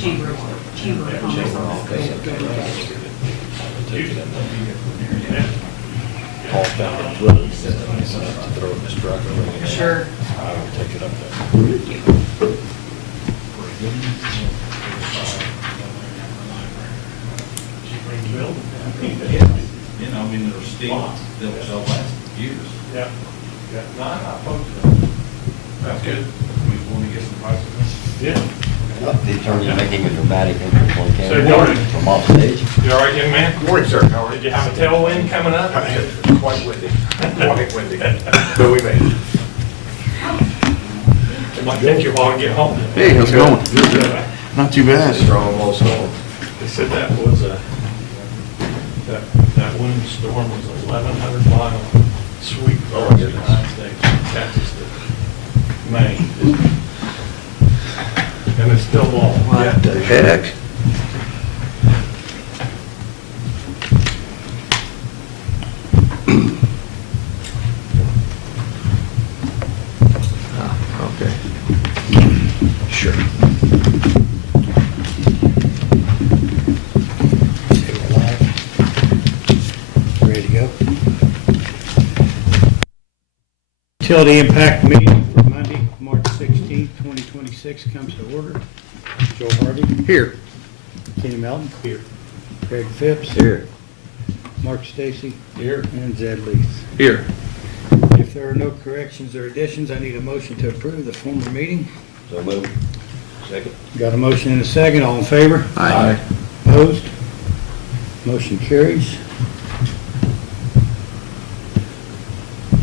Chamber of Commerce. Paul found it really easy to throw it in his truck. Sure. I will take it up there. You know, I mean, they're steel, they'll last years. Yeah, yeah, no, I'm not opposed to that. That's good. We want to get some prices. Yeah. The attorney making a dramatic entrance on So, camera Jordan. from off stage. You all right, young man? Morning, sir. How are Did you? you have a tailwind coming up? Quite windy. Quite windy. But we made it. It might take you a while to get home. Hey, how's it going? Not too bad. Strong, almost storm. They said that was that windstorm was 1,100 mile sweep across the United States, from Texas to Maine. And it's still long. What the heck? Okay. Sure. Ready to go? Utility impact meeting for Monday, March 16th, 2026 comes to order. Joe Harvey. Here. Kenny Melton. Here. Craig Phipps. Here. Mark Stacy. Here. And Zed Leith. Here. If there are no corrections or additions, I need a motion to approve the former meeting. So move. Second. Got a motion and a second. All in favor? Aye. Opposed? Motion carries.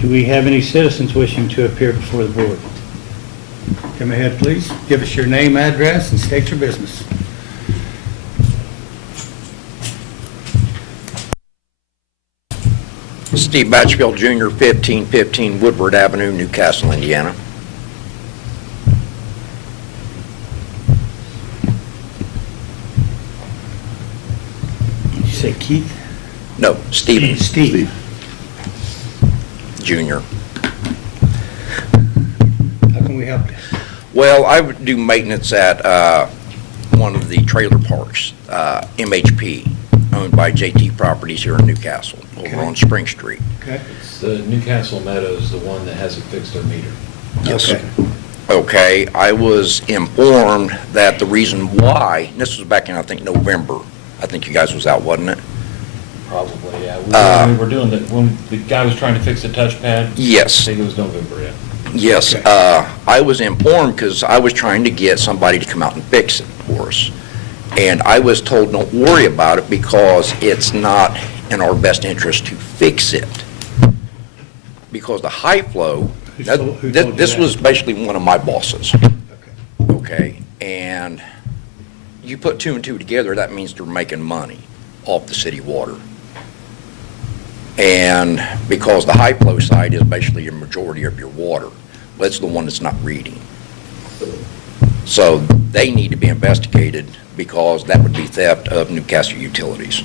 Do we have any citizens wishing to appear before the board? Come ahead, please. Give us your name, address, and state your business. Steve Batchfield Jr., 1515 Woodward Avenue, Newcastle, Indiana. Did you say Keith? No, Stephen Steve. Jr. How can we help you? Well, I would do maintenance at one of the trailer parks, MHP, owned by JT Properties here in Newcastle, over Okay. on Spring Street. Okay. It's the Newcastle Meadows, the one that hasn't fixed their meter. Yes. Okay. Okay, I was informed that the reason why, and this was back in, I think, November, I think you guys was out, wasn't it? Probably, yeah. We were doing that, when the guy was trying to fix the touchpad. I Yes. think it was November, yeah. Yes, Okay. I was informed because I was trying to get somebody to come out and fix it for us. And I was told, don't worry about it because it's not in our best interest to fix it. Because the high flow, Who told you this that? was basically one of my bosses, Okay. okay? And you put two and two together, that means they're making money off the city water. And because the high flow side is basically your majority of your water, that's the one that's not reading. So they need to be investigated because that would be theft of Newcastle utilities.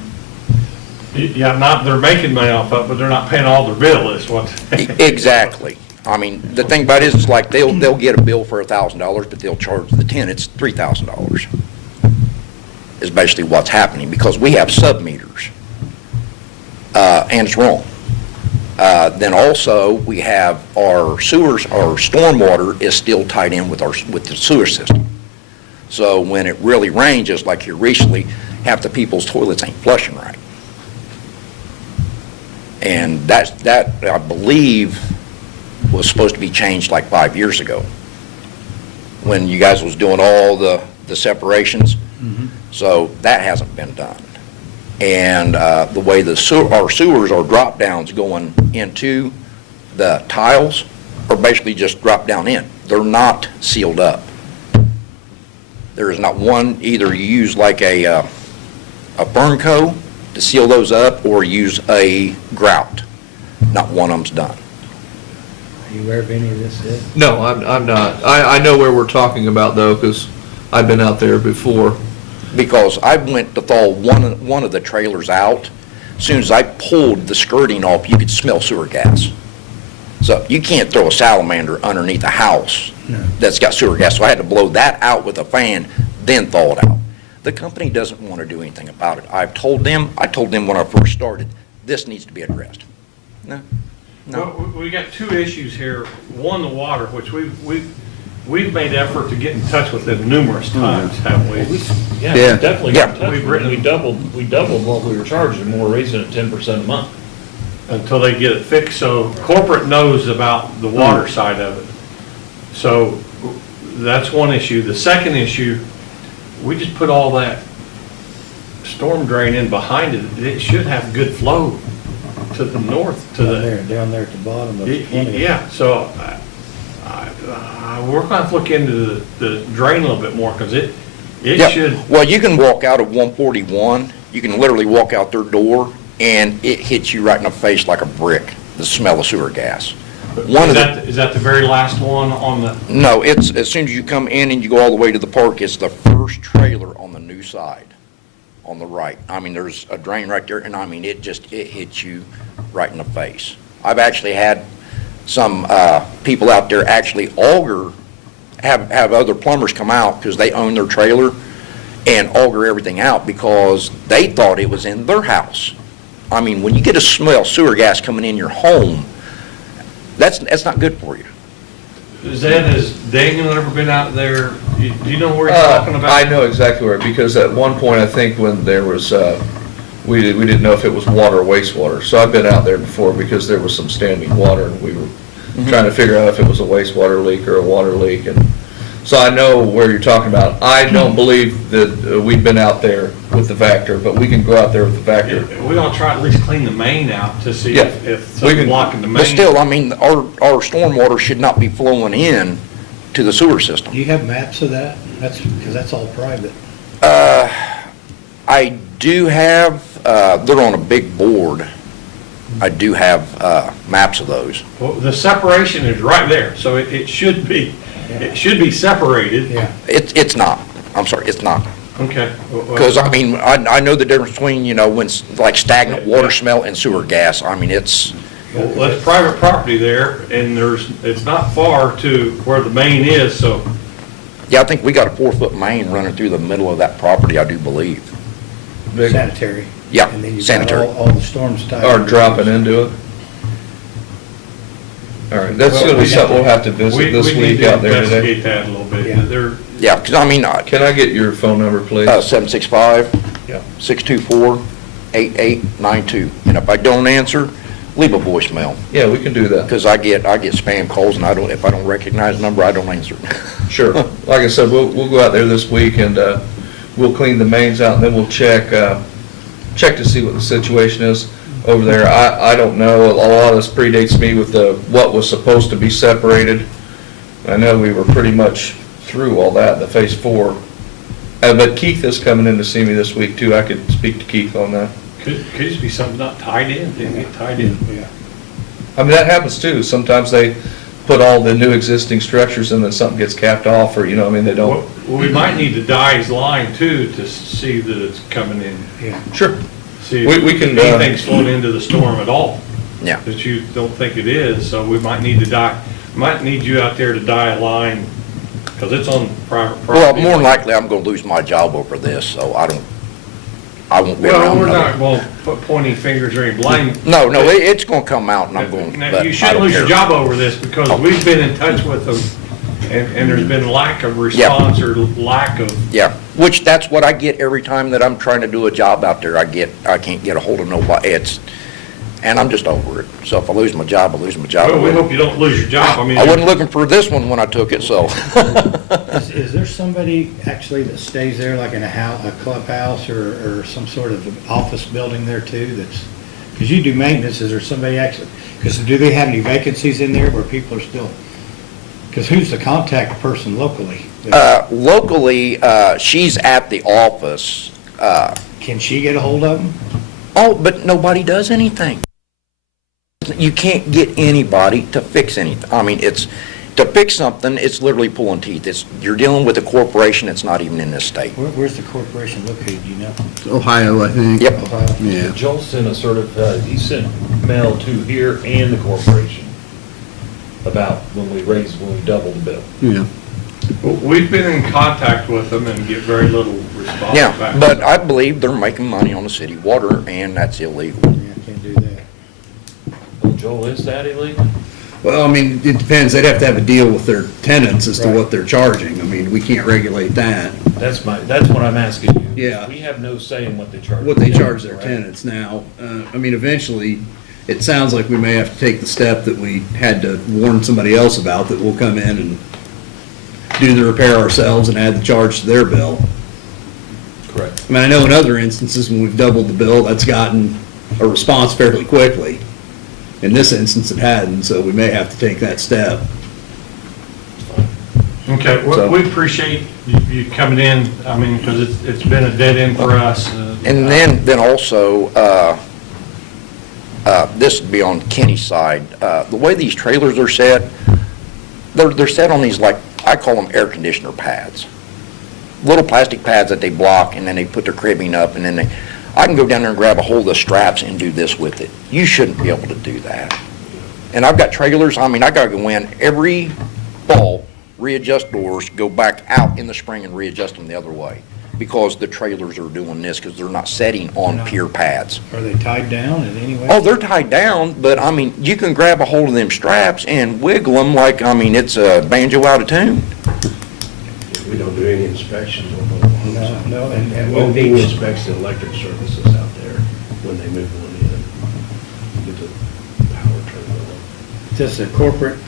Yeah, they're making money off of it, but they're not paying all their bill is what. Exactly. I mean, the thing about it is like they'll get a bill for $1,000, but they'll charge the tenants $3,000. Is basically what's happening because we have sub-meters. And it's wrong. Then also, we have our sewers, our stormwater is still tied in with the sewer system. So when it really rains, just like here recently, half the people's toilets ain't flushing right. And that, I believe, was supposed to be changed like 5 years ago, when you guys was doing all the separations. So that hasn't been done. And the way our sewers are drop downs going into the tiles are basically just drop down in. They're not sealed up. There is not one, either you use like a Fernco to seal those up or use a grout. Not one of them's done. Are you aware of any of this, Ed? No, I'm not. I know where we're talking about though, because I've been out there before. Because I went to thaw one of the trailers out. As soon as I pulled the skirting off, you could smell sewer gas. So you can't throw a salamander underneath a house No. that's got sewer gas. So I had to blow that out with a fan, then thaw it out. The company doesn't want to do anything about it. I told them when I first started, this needs to be addressed. No, no. Well, we got two issues here. One, the water, which we've made effort to get in touch with them numerous times, haven't we? Yeah, Yeah. definitely. Yeah. got in touch with them. We doubled what we were charging, and we're raising it 10% a month. Until they get it fixed, so corporate knows about the water side of it. So that's one issue. The second issue, we just put all that storm drain in behind it. It should have good flow to the north, to the, Down there at the bottom of 20. yeah, so we're gonna have to look into the drain a little bit more, because it Yeah, should, well, you can walk out of 141, you can literally walk out their door, and it hits you right in the face like a brick, the smell of sewer gas. One of the, is that the very last one on the, no, it's, as soon as you come in and you go all the way to the park, it's the first trailer on the new side, on the right. I mean, there's a drain right there, and I mean, it hits you right in the face. I've actually had some people out there actually auger, have other plumbers come out, because they own their trailer, and auger everything out, because they thought it was in their house. I mean, when you get a smell sewer gas coming in your home, that's not good for you. Zed, has Daniel ever been out there? Do you know where he's talking about? I know exactly where, because at one point, I think when there was, we didn't know if it was water or wastewater. So I've been out there before because there was some standing water, and we were trying to figure out if it was a wastewater leak or a water leak. And so I know where you're talking about. I don't believe that we've been out there with the Vector, but we can go out there with the Vector. We're gonna try to at least clean the main out to see Yeah. if We something can- blocking the main. But still, I mean, our stormwater should not be flowing in to the sewer system. Do you have maps of that? Because that's all private. I do have, they're on a big board. I do have maps of those. Well, the separation is right there, so it should be separated. Yeah. It's not. I'm sorry, it's not. Okay. Because, I mean, I know the difference between, when it's like stagnant water smell and sewer gas. I mean, it's, Well, that's private property there, and it's not far to where the main is, so. yeah, I think we got a 4-foot main running through the middle of that property, I do believe. Big- Sanitary. Yeah, And then you've got sanitary. all the storms tied. Or dropping into it. All right, that's gonna be something we'll have to visit this week out there We need to today. investigate that a little bit. Yeah. There, Yeah, because, I mean, Can I get your phone number, please? 765 Yeah. 624-8892. And if I don't answer, leave a voicemail, Yeah, we can do that. because I get spam calls, and if I don't recognize the number, I don't answer it. Sure. Like I said, we'll go out there this week and we'll clean the mains out, and then we'll check to see what the situation is over there. I don't know, a lot of this predates me with what was supposed to be separated. I know we were pretty much through all that, the phase 4. But Keith is coming in to see me this week too. I could speak to Keith on that. could just be something not tied in, didn't get tied in. Yeah. I mean, that happens too. Sometimes they put all the new existing structures and then something gets capped off, or, they don't. Well, we might need to dye his line too, to see that it's coming in. Yeah. Sure. See We if can, anything's flowing into the storm at all. Yeah. That you don't think it is, so we might need to might need you out there to dye a line, because it's on private Well, property. more than likely, I'm going to lose my job over this, so I won't be Well, around. we're another- not going to put pointing fingers or any blame. No, it's going to come out, and I'm going, Now, but you I shouldn't don't lose your care. job over this, because we've been in touch with them, and there's been lack of response or lack of, Yeah, which that's what I get every time that I'm trying to do a job out there. I can't get a hold of nobody. And I'm just over it. So if I lose my job, I lose my job. well, we hope you don't lose your job. I mean, I wasn't looking for this one when I took it, so. Is there somebody actually that stays there, like in a clubhouse or some sort of office building there too, because you do maintenance, is there somebody actually, because do they have any vacancies in there where people are still, because who's the contact person locally? Locally, she's at the office. Can she get a hold of them? Oh, but nobody does anything. You can't get anybody to fix anything. I mean, to fix something, it's literally pulling teeth. You're dealing with a corporation that's not even in this state. Where's the corporation located, do you know? Ohio, I think. Yep. Ohio? Yeah. Joel sent he sent mail to here and the corporation about when we doubled the bill. Yeah. We've been in contact with them and get very little response Yeah, back. but I believe they're making money on the city water, and that's illegal. Yeah, can't do that. Well, Joel, is that illegal? Well, I mean, it depends, they'd have to have a deal with their tenants as to Right. what they're charging, I mean, we can't regulate that. That's what I'm asking you. Yeah. We have no say in what they charge. What they charge their right? tenants now, I mean, eventually, it sounds like we may have to take the step that we had to warn somebody else about, that we'll come in and do the repair ourselves and add the charge to their bill. Correct. I mean, I know in other instances, when we've doubled the bill, that's gotten a response fairly quickly. In this instance, it hadn't, so we may have to take that step. Okay, So- we appreciate you coming in, I mean, because it's been a dead end for us. And then also, this would be on Kenny's side, the way these trailers are set, they're set on these, like, I call them air conditioner pads. Little plastic pads that they block, and then they put their cribbing up, and then I can go down there and grab a hold of the straps and do this with it. You shouldn't be able to do that. And I've got trailers, I mean, I gotta go in every fall, readjust doors, go back out in the spring and readjust them the other way, because the trailers are doing this, because they're not setting on pier pads. Are they tied down in any way? Oh, they're tied down, but I mean, you can grab a hold of them straps and wiggle them like, I mean, it's a banjo out of tune. We don't do any inspections on the ones. No, and Well, with who each, inspects the electric services out there when they move one in? Get the power turned on. does the corporate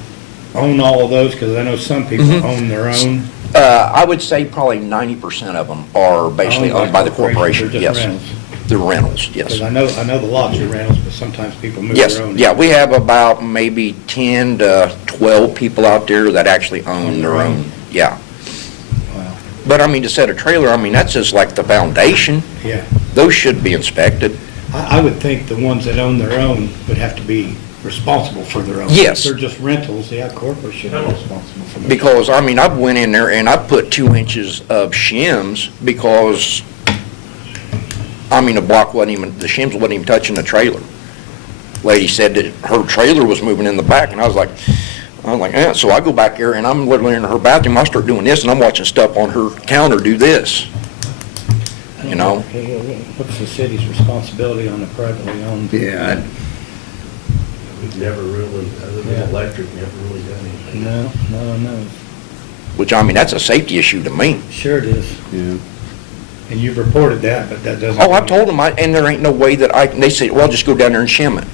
own all of those? Because I know some people Mhm. own their own. I would say probably 90% of them are basically owned by the corporation, They're yes. just rentals. They're rentals, yes. Because I know the lots are rentals, but sometimes people move Yes, their own. yeah, we have about maybe 10 to 12 people out there that actually own their own, yeah. Wow. But I mean, to set a trailer, I mean, that's just like the foundation. Yeah. Those should be inspected. I would think the ones that own their own would have to be responsible for their own. Yes. If they're just rentals, yeah, corporate should be responsible for their. Because, I mean, I went in there and I put 2 inches of shims because, I mean, the block wasn't even, the shims wasn't even touching the trailer. Lady said that her trailer was moving in the back, and I was like, eh. So I go back there and I'm literally in her bathroom, I start doing this, and I'm watching stuff on her counter do this. You know? What's the city's responsibility on the privately owned? Yeah, We've never really, other Yeah. than electric, never really done anything. No. Which, I mean, that's a safety issue to me. Sure it is. yeah. And you've reported that, but that doesn't. Oh, I told them, and there ain't no way that they said, well, just go down there and shim it.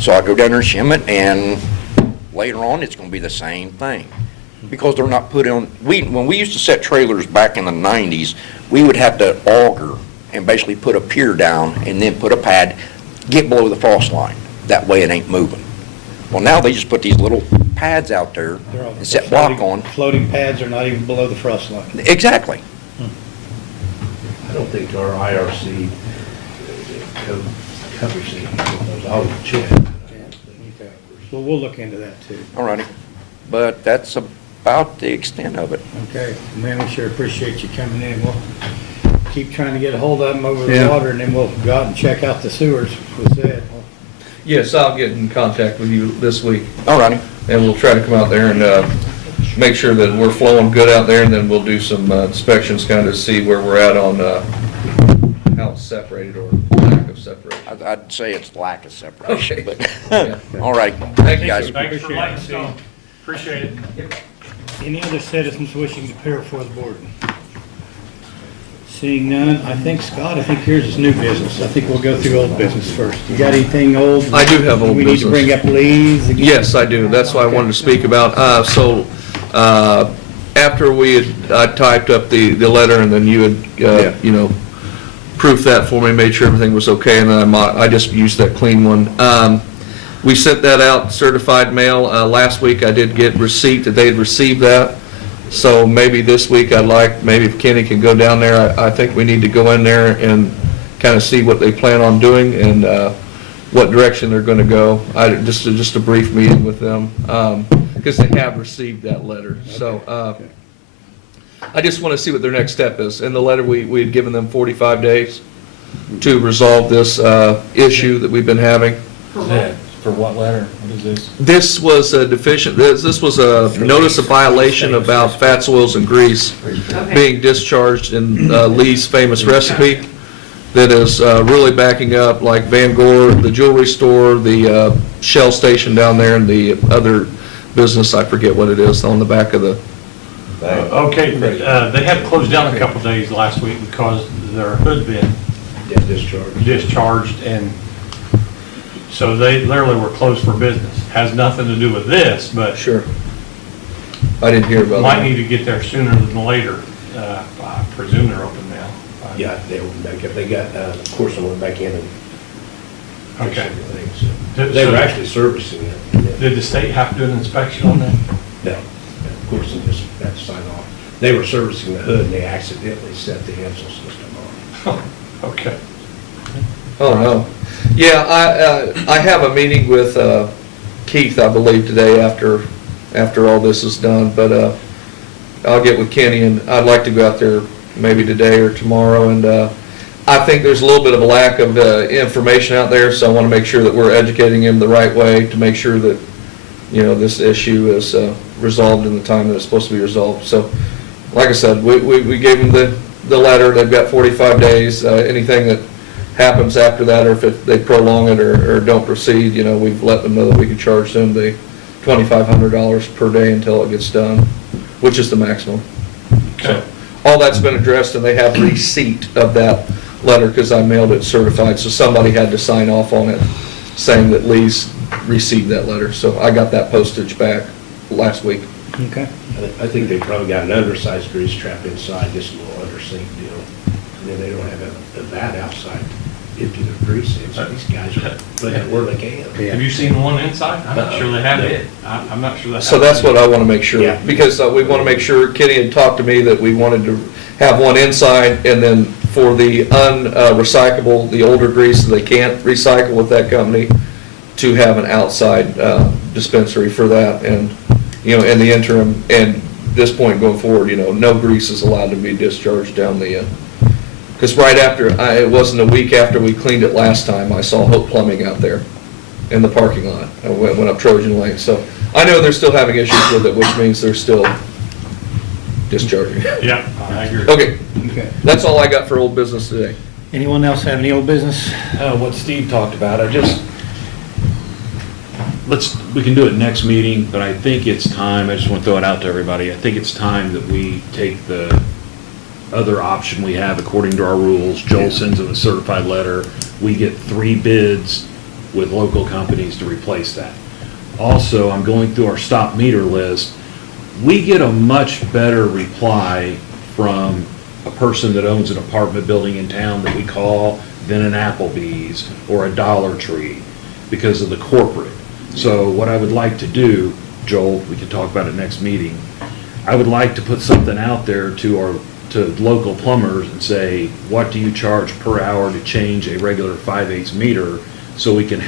So I go down there and shim it, and later on, it's gonna be the same thing. Because they're not put on, when we used to set trailers back in the 90s, we would have to auger and basically put a pier down and then put a pad, get below the frost line. That way it ain't moving. Well, now they just put these little pads out there They're all- and set block on. Floating pads are not even below the frost line. Exactly. I don't think our IRC code covers anything with those. I'll check. Okay. Well, we'll look into that too. All righty. But that's about the extent of it. Okay, man, we sure appreciate you coming in. We'll keep trying to get a hold of them over the Yeah. water, and then we'll go out and check out the sewers, was said. Yes, I'll get in contact with you this week, All righty. and we'll try to come out there and make sure that we're flowing good out there, and then we'll do some inspections, kind of see where we're at on how it's separated or lack of separation. I'd say it's lack of separation, Okay. but, all right. Thank you, guys. Thanks for letting us know. Appreciate it. Any other citizens wishing to appear before the board? Seeing none, I think, Scott, I think yours is new business. I think we'll go through old business first. You got anything old? I do have old We need to business. bring up leaves again? Yes, I do. That's what I wanted to speak about. After I typed up the letter, and then you had, proofed that for me, made sure everything was okay, and then I just used that clean one. We sent that out certified mail. Last week I did get receipt that they had received that. So maybe this week maybe if Kenny can go down there, I think we need to go in there and kind of see what they plan on doing and what direction they're going to go. Just a brief meeting with them, because they have received that letter. So I just want to see what their next step is. In the letter, we had given them 45 days to resolve this issue that we've been having. Is that For what letter? What is this? This was a deficient, this was a notice of violation about fats, oils, and grease Okay. being discharged in Lee's famous recipe that is really backing up like Van Gore, the jewelry store, the Shell station down there, and the other business, I forget what it is, on the back of the, Okay, they had closed down a couple days last week because their hood been Yeah, discharge. discharged, and so they literally were closed for business. Has nothing to do with this, but sure. I didn't hear about might that. need to get there sooner than later. I presume they're open now. Yeah, they went back up. They got, of course, they went back in and fixed Okay. everything, so. Did- They were so- actually servicing it. Did the state have to do an inspection on that? No, of course, they just had to sign off. They were servicing the hood and they accidentally set the Ansel system on. Okay. Oh, no. Yeah, I have a meeting with Keith, I believe, today after all this is done, but I'll get with Kenny, and I'd like to go out there maybe today or tomorrow, and I think there's a little bit of a lack of information out there, so I want to make sure that we're educating him the right way to make sure that, you know, this issue is resolved in the time that it's supposed to be resolved. So, like I said, we gave them the letter, they've got 45 days, anything that happens after that, or if they prolong it or don't proceed, you know, we've let them know that we can charge them the $2,500 per day until it gets done, which is the maximum. So, all that's been addressed, and they have receipt of that letter, because I mailed it certified, so somebody had to sign off on it, saying that Lee's received that letter, so I got that postage back last week. Okay. I think they probably got an undersized grease trap inside, just a little undersink deal. And then they don't have a vat outside to empty their grease in, so these guys are putting it where they can. Yeah. Have you seen one inside? I'm not sure they have it. I'm not sure that's. So that's what I want to make sure, Yeah. because we want to make sure, Kitty had talked to me that we wanted to have one inside, and then for the unrecyclable, the older grease that they can't recycle with that company, to have an outside dispensary for that, and, you know, in the interim, and this point going forward, you know, no grease is allowed to be discharged down the, because right after, it wasn't a week after we cleaned it last time, I saw Hope Plumbing out there in the parking lot. I went up Trojan Lane, so I know they're still having issues with it, which means they're still discharging. Yeah, I agree. Okay, Okay. that's all I got for old business today. Anyone else have any old business? What Steve talked about, we can do it next meeting, but I think it's time, I just want to throw it out to everybody, I think it's time that we take the other option we have according to our rules. Joel sends them a certified letter, we get 3 bids with local companies to replace that. Also, I'm going through our stop meter list, we get a much better reply from a person that owns an apartment building in town that we call than an Applebee's or a Dollar Tree because of the corporate. So what I would like to do, Joel, we can talk about it next meeting, I would like to put something out there to local plumbers and say, what do you charge per hour to change a regular 5/8 meter? So we can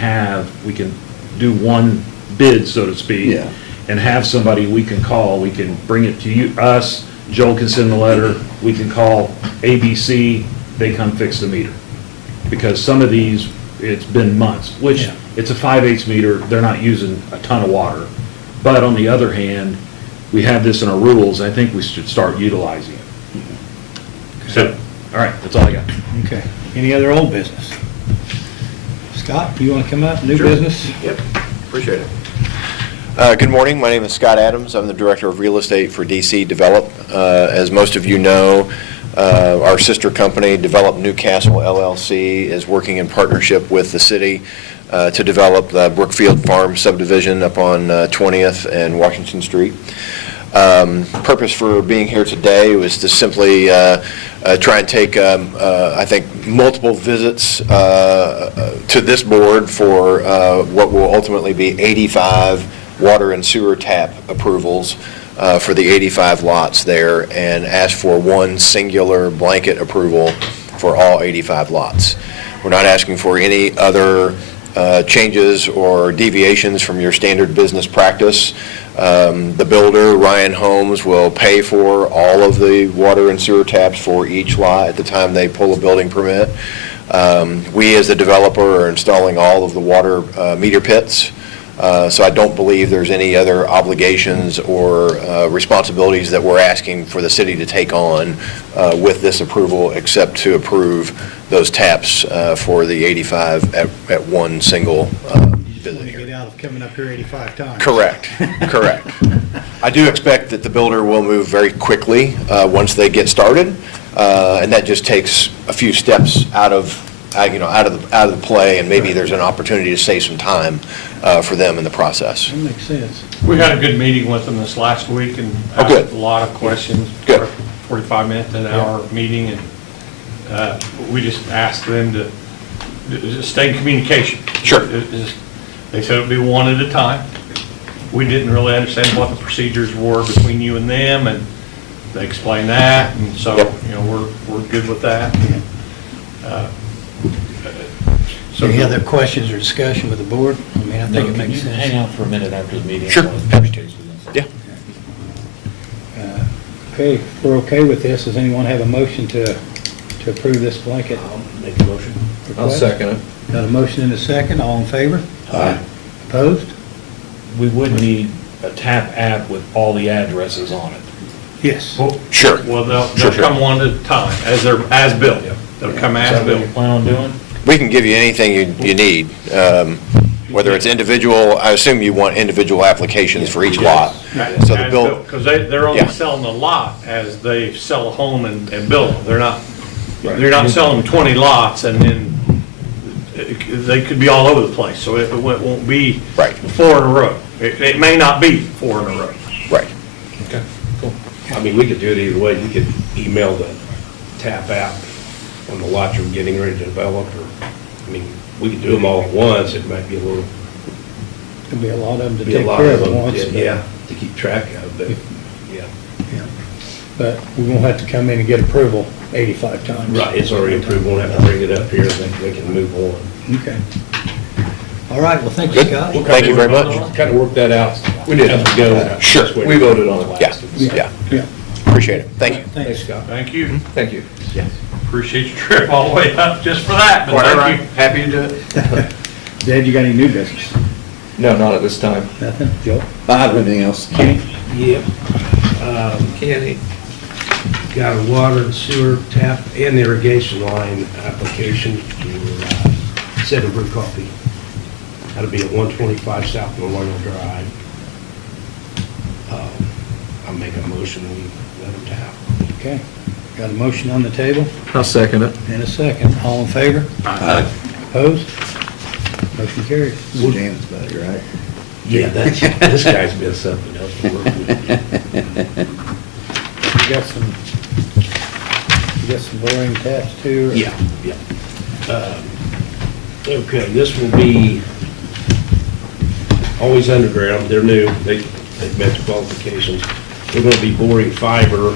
do one bid, so to speak. Yeah. And have somebody we can call, we can bring it to you, us, Joel can send the letter, we can call ABC, they come fix the meter. Because some of these, it's been months, which, Yeah. it's a 5/8 meter, they're not using a ton of water. But on the other hand, we have this in our rules, I think we should start utilizing it. So, all right, that's all I got. Okay. Any other old business? Scott, you want to come up, new business? Yep, appreciate it. Good morning, my name is Scott Adams. I'm the Director of Real Estate for DC Develop. As most of you know, our sister company, Develop Newcastle LLC, is working in partnership with the city to develop the Brookfield Farm subdivision up on 20th and Washington Street. Purpose for being here today was to simply try and take, I think, multiple visits to this board for what will ultimately be 85 water and sewer tap approvals for the 85 lots there, and ask for one singular blanket approval for all 85 lots. We're not asking for any other changes or deviations from your standard business practice. The builder, Ryan Holmes, will pay for all of the water and sewer taps for each lot at the time they pull a building permit. We, as the developer, are installing all of the water meter pits. So I don't believe there's any other obligations or responsibilities that we're asking for the city to take on with this approval, except to approve those taps for the 85 at one single You just want visit to here. get out of coming up here 85 times. Correct, correct. I do expect that the builder will move very quickly once they get started, and that just takes a few steps out of the play, and maybe there's an opportunity to save some time for them in the process. That makes sense. We had a good meeting with them this last week and Oh, good. asked a lot of questions. Good. 45 minutes, an hour meeting, and we just asked them to just stay in communication. Sure. They said it'd be one at a time. We didn't really understand what the procedures were between you and them, and they explained that, and so, Yep. we're good with that. So Any other questions or discussion with the board? I mean, I think it Can makes you sense. hang out for a minute after the meeting? Sure. Happy to. Yeah. Okay, if we're okay with this. Does anyone have a motion to approve this blanket I'll make a motion. I'll request? second it. Got a motion and a second, all in favor? Aye. Opposed? We would need a TAP app with all the addresses on it. Yes. Sure. Well, they'll Sure. come one at a time, as built. They'll come Is as that what built. you plan on doing? We can give you anything you need, whether it's individual, I assume you want individual applications for each lot. So the bill, Because they're only Yeah. selling the lot as they sell a home and build them. They're not selling 20 lots and then they could be all over the place. So it won't be Right. 4 in a row. It may not be 4 in a row. right. Okay, cool. I mean, we could do it either way. You could email the TAP app when the lots are getting ready to develop, or, I mean, we could do them all at once. It might be a little, There'll be a lot of them to be a take lot care of of at them, once. but- yeah, to keep track of, but, yeah. But we won't have to come in and get approval 85 times. Right, it's already approved. Won't have to bring it up here. They can move on. Okay. All right, well, thank you, Good. Scott. Thank you very much. Kind of work that out. We did. As we go. Sure. We voted on it. Yeah, yeah. Yeah. Appreciate it. Thank you. Thanks, Thanks. Scott. Thank you. Thank you. Appreciate your trip all the way up just for that, but thank you. Happy to do it. Dad, you got any new business? No, not at this time. Nothing? Joe? I have anything else. Kenny? Yep. Kenny, got a water and sewer tap and irrigation line application for 7 Brew Coffee. That'll be at 125 South Memorial Drive. I'll make a motion, we let them tap. Okay. Got a motion on the table I'll second it. and a second. All in favor? Aye. Opposed? Motion carries. Jan's buddy, right? Yeah, that's, this guy's been something else to work with. You got some boring taps too? or- Yeah, yeah. Okay, this will be always underground, they're new, they've met the qualifications. We're gonna be boring fiber.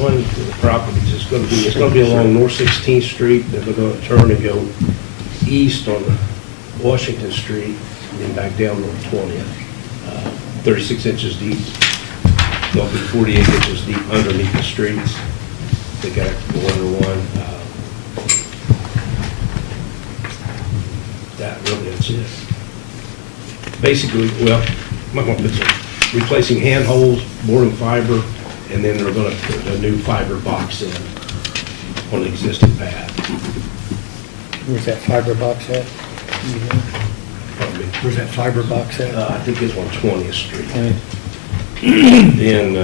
One of the properties is it's gonna be along North 16th Street, then we're gonna turn and go east on Washington Street, and then back down North 20th. 36 inches deep. They'll be 48 inches deep underneath the streets. They got to go under one. That really, that's it. Basically, well, might want to put some, replacing handholds, boring fiber, and then they're gonna put a new fiber box in on the existing pad. Where's that fiber box at? Pardon me. Where's that fiber box at? I think it's on 20th Street. Okay. Then,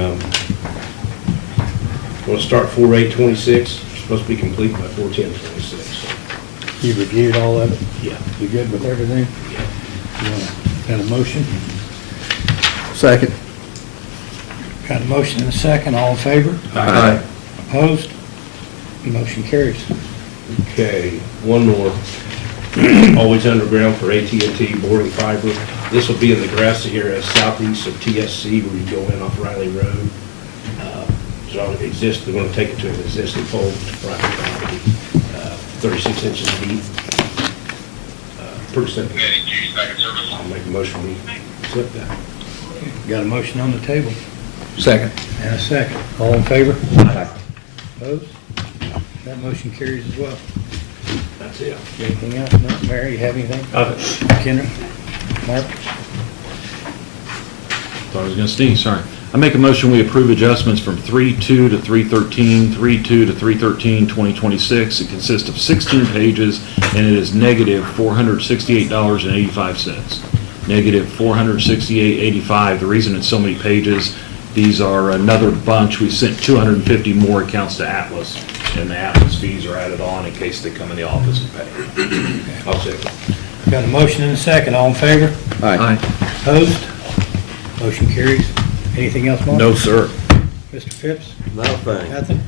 we'll start 4/8/26, supposed to be complete by 4/10/26. You reviewed all of it? Yeah, You good with everything? yeah. You want got a motion? Second. Got a motion and a second. All in favor? Aye. Opposed? Motion carries. Okay, one more. Always underground for AT&T boring fiber. This will be in the grassy area southeast of TSC where you go in off Riley Road. So they're gonna take it to an existing pole, private property, 36 inches deep. Pretty simple. I'll make a motion, we accept that. Got a motion on the table Second. and a second. All in favor? Opposed? That motion carries as well. That's it. Anything else? No? Mary, you have anything? Kendra? Mark? Thought I was gonna sneeze, sorry. I make a motion, we approve adjustments from 3/2 to 3/13, 3/2 to 3/13, 2026. It consists of 16 pages, and it is negative $468.85. Negative $468.85. The reason it's so many pages, these are another bunch. We sent 250 more accounts to Atlas, and the Atlas fees are added on in case they come in the office and pay. I'll second. Got a motion and a second. All in favor? Aye. Opposed? Motion carries. Anything else, Mark? No, sir. Mr. Phipps? No thing. Nothing?